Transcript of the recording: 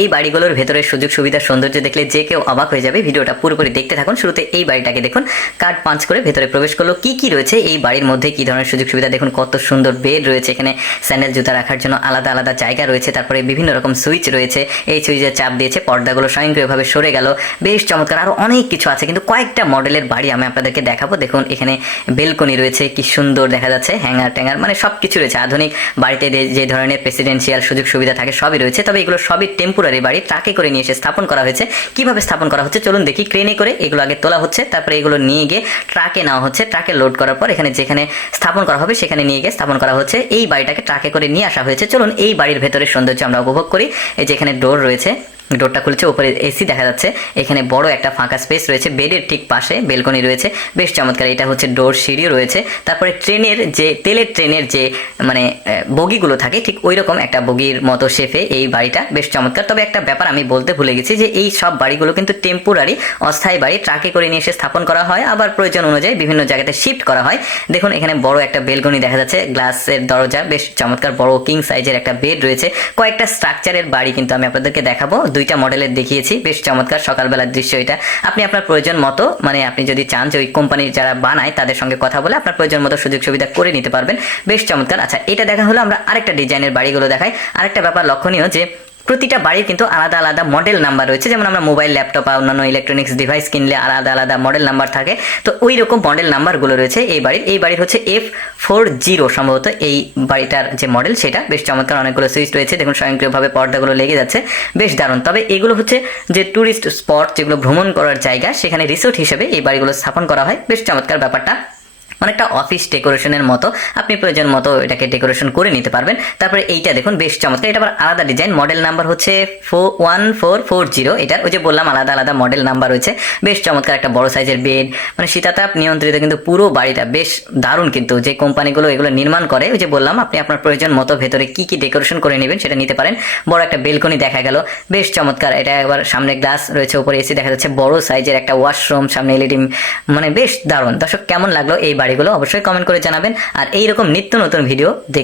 এই বাড়িগুলোর ভেতরের সুযোগ সুবিধা সৌন্দর্য দেখলে যে কেউ অবাক হয়ে যাবে। ভিডিওটা পুরোপুরি দেখতে থাকুন। শুরুতে এই বাড়িটাকে দেখুন, কার্ড পাঞ্চ করে ভেতরে প্রবেশ করলো। কি কি রয়েছে এই বাড়ির মধ্যে, কি ধরনের সুযোগ সুবিধা দেখুন। কত সুন্দর বেড রয়েছে, এখানে স্যান্ডেল জুতা রাখার জন্য আলাদা আলাদা জায়গা রয়েছে। তারপরে বিভিন্ন রকম সুইচ রয়েছে, এই সুইচের চাপ দিয়েছে পর্দাগুলো স্বয়ংক্রিয়ভাবে সরে গেল। বেশ চমৎকার, আরো অনেক কিছু আছে, কিন্তু কয়েকটা মডেলের বাড়ি আমি আপনাদেরকে দেখাবো। দেখুন এখানে বেলকনি রয়েছে, কি সুন্দর দেখা যাচ্ছে, হ্যাঙ্গার ট্যাঙ্গার মানে সবকিছু রয়েছে। আধুনিক বাড়িতে যে ধরনের প্রেসিডেন্সিয়াল সুযোগ সুবিধা থাকে সবই রয়েছে। তবে এগুলো সবই টেম্পোরারি বাড়ি, ট্রাকে করে নিয়ে এসে স্থাপন করা হয়েছে। কিভাবে স্থাপন করা হচ্ছে চলুন দেখি। ক্রেনে করে এগুলো আগে তোলা হচ্ছে, তারপরে এগুলো নিয়ে গিয়ে ট্রাকে নেওয়া হচ্ছে। ট্রাকে লোড করার পর এখানে যেখানে স্থাপন করা হবে সেখানে নিয়ে গিয়ে স্থাপন করা হচ্ছে। এই বাড়িটাকে ট্রাকে করে নিয়ে আসা হয়েছে। চলুন এই বাড়ির ভেতরের সৌন্দর্য আমরা উপভোগ করি। এই যে এখানে ডোর রয়েছে, ডোরটা খুলছে, উপরে এসি দেখা যাচ্ছে। এখানে বড় একটা ফাঁকা স্পেস রয়েছে, বেডের ঠিক পাশে বেলকনি রয়েছে, বেশ চমৎকার। এটা হচ্ছে ডোর, সিঁড়ি রয়েছে। তারপরে ট্রেনের যে তেলের ট্রেনের যে মানে বগিগুলো থাকে ঠিক ওই রকম একটা বগির মতো শেপে এই বাড়িটা, বেশ চমৎকার। তবে একটা ব্যাপার আমি বলতে ভুলে গেছি যে এই সব বাড়িগুলো কিন্তু টেম্পোরারি, অস্থায়ী বাড়ি, ট্রাকে করে নিয়ে এসে স্থাপন করা হয়, আবার প্রয়োজন অনুযায়ী বিভিন্ন জায়গাতে শিফট করা হয়। দেখুন এখানে বড় একটা বেলকনি দেখা যাচ্ছে, গ্লাসের দরজা, বেশ চমৎকার। বড় কিং সাইজের একটা বেড রয়েছে। কয়েকটা স্ট্রাকচারের বাড়ি কিন্তু আমি আপনাদেরকে দেখাবো, দুইটা মডেলের দেখিয়েছি, বেশ চমৎকার। সকালবেলার দৃশ্য এটা। আপনি আপনার প্রয়োজন মতো মানে আপনি যদি চান যে ওই কোম্পানির যারা বানায় তাদের সঙ্গে কথা বলে আপনার প্রয়োজন মতো সুযোগ সুবিধা করে নিতে পারবেন, বেশ চমৎকার। আচ্ছা, এটা দেখা হলো, আমরা আরেকটা ডিজাইনের বাড়িগুলো দেখাই। আরেকটা ব্যাপার লক্ষণীয় যে প্রতিটা বাড়ির কিন্তু আলাদা আলাদা মডেল নাম্বার রয়েছে। যেমন আমরা মোবাইল, ল্যাপটপ বা অন্যান্য ইলেকট্রনিক্স ডিভাইস কিনলে আলাদা আলাদা মডেল নাম্বার থাকে, তো ওই রকম মডেল নাম্বারগুলো রয়েছে এই বাড়ির। এই বাড়ির হচ্ছে F40 সম্ভবত এই বাড়িটার যে মডেল সেটা, বেশ চমৎকার। অনেকগুলো সুইচ রয়েছে, দেখুন স্বয়ংক্রিয়ভাবে পর্দাগুলো লেগে যাচ্ছে, বেশ দারুণ। তবে এগুলো হচ্ছে যে ট্যুরিস্ট স্পট, যেগুলো ভ্রমণ করার জায়গা, সেখানে রিসোর্ট হিসেবে এই বাড়িগুলো স্থাপন করা হয়, বেশ চমৎকার ব্যাপারটা। অনেকটা অফিস ডেকোরেশনের মতো, আপনি প্রয়োজন মতো এটাকে ডেকোরেশন করে নিতে পারবেন। তারপরে এইটা দেখুন, বেশ চমৎকার। এটা আবার আলাদা ডিজাইন, মডেল নাম্বার হচ্ছে 1440। এটার ওই যে বললাম আলাদা আলাদা মডেল নাম্বার রয়েছে, বেশ চমৎকার। একটা বড় সাইজের বেড, মানে শীতাতাপ নিয়ন্ত্রিত কিন্তু পুরো বাড়িটা, বেশ দারুণ। কিন্তু যে কোম্পানিগুলো এগুলো নির্মাণ করে, ওই যে বললাম আপনি আপনার প্রয়োজন মতো ভেতরে কি কি ডেকোরেশন করে নেবেন সেটা নিতে পারেন। বড় একটা বেলকনি দেখা গেল, বেশ চমৎকার। এটা একবার সামনে গ্লাস রয়েছে, উপরে এসি দেখা যাচ্ছে, বড় সাইজের একটা ওয়াশরুম, সামনে এলইডি, মানে বেশ দারুণ। দর্শক কেমন লাগলো এই বাড়িগুলো অবশ্যই কমেন্ট করে জানাবেন। আর এইরকম নিত্য নতুন ভিডিও দেখ